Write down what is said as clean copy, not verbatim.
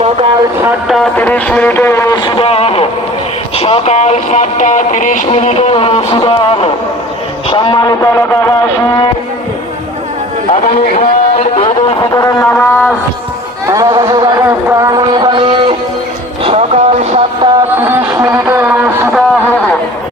সকাল 7টা 30 অনুষ্ঠিত হবে। সকাল 7টা 30 অনুষ্ঠিত হবে। সম্মানিত এলাকাবাসী, আগামীকাল ঈদ উল ফিতরের নামাজ